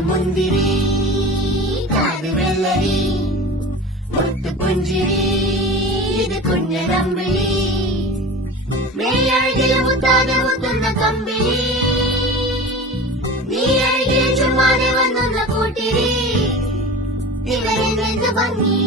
മുന്തിരി കാത് വെള്ളരി മുത്ത് പുഞ്ചിരി ഇത് കുഞ്ഞരമ്പിളി മേയഴകിയ മുത്താതെ മുത്തുന്ന കമ്പിളി നീ അഴകിയ ചുമ്മാതെ വന്നുന്ന കൂട്ടിരി ഇവരെ നെഞ്ചു ഭംഗി